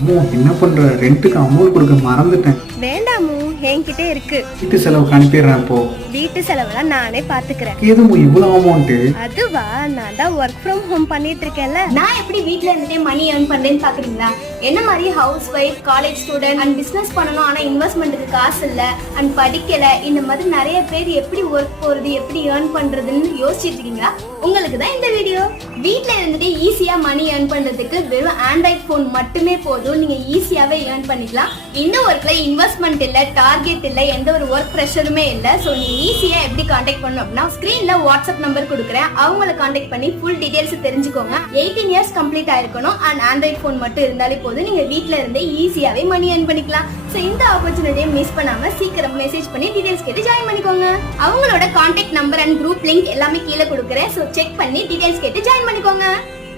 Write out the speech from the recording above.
அம்மோ என்ன பண்ற, ரெண்டுக்கு அமௌண்ட் கொடுக்க மறந்துட்டேன். வேண்டாமு, என்கிட்ட இருக்கு. வீட்டு செலவுக்கு அனுப்பிடுறேன். இப்போ வீட்டு செலவெல்லாம் நானே பாத்துக்கிறேன். எதுவும் இவ்வளவு அமௌண்ட்? அதுவா, நான் தான் ஒர்க் ஃப்ரம் ஹோம் பண்ணிட்டு இருக்கேன்ல. நான் எப்படி வீட்ல இருந்துட்டே மணி ஏர்ன் பண்றேன்னு பாக்குறீங்களா? என்ன மாதிரி house wife, college student and business பண்ணணும், ஆனா இன்வெஸ்ட்மெண்ட்டுக்கு காசு இல்ல அண்ட் படிக்கல, இந்த மாதிரி நிறைய பேர் எப்படி ஒர்க் போறது, எப்படி ஏர்ன் பண்றதுன்னு யோசிச்சுட்டு இருக்கீங்களா? உங்களுக்கு தான் இந்த வீடியோ. வீட்ல இருந்துட்டு ஈஸியா மணி ஏர்ன் பண்றதுக்கு வெறும் ஆண்ட்ராய்ட் போன் மட்டுமே போதும். நீங்க ஈஸியாவே ஏர்ன் பண்ணிக்கலாம். இந்த ஒர்க்ல இன்வெஸ்ட்மெண்ட் இல்ல, டார்கெட் இல்ல, எந்த ஒரு ஒர்க் ப்ரெஷருமே இல்ல. சோ நீங்க ஈஸியா எப்படி கான்டாக்ட் பண்ணணும் அப்படின்னா, ஸ்கிரீன்ல வாட்ஸ்அப் நம்பர் கொடுக்குறேன், அவங்களை கான்டாக்ட் பண்ணி ஃபுல் டீடைல்ஸ் தெரிஞ்சுக்கோங்க. 18 இயர்ஸ் கம்ப்ளீட் ஆயிருக்கணும் அண்ட் ஆண்ட்ராய்ட் போன் மட்டும் இருந்தாலே போதும். நீங்க வீட்ல இருந்தே ஈஸியாவே மணி ஏர்ன் பண்ணிக்கலாம். சோ இந்த ஆப்பர்ச்சுனிட்டியை மிஸ் பண்ணாம சீக்கிரம் மெசேஜ் பண்ணி டீடைல்ஸ் கேட்டு ஜாயின் பண்ணிக்கோங்க. அவங்களோட contact number and group link எல்லாமே கீழே கொடுக்குறேன். சோ செக் பண்ணி டீடைல்ஸ் கேட்டு ஜாயின் பண்ணிக்கோங்க.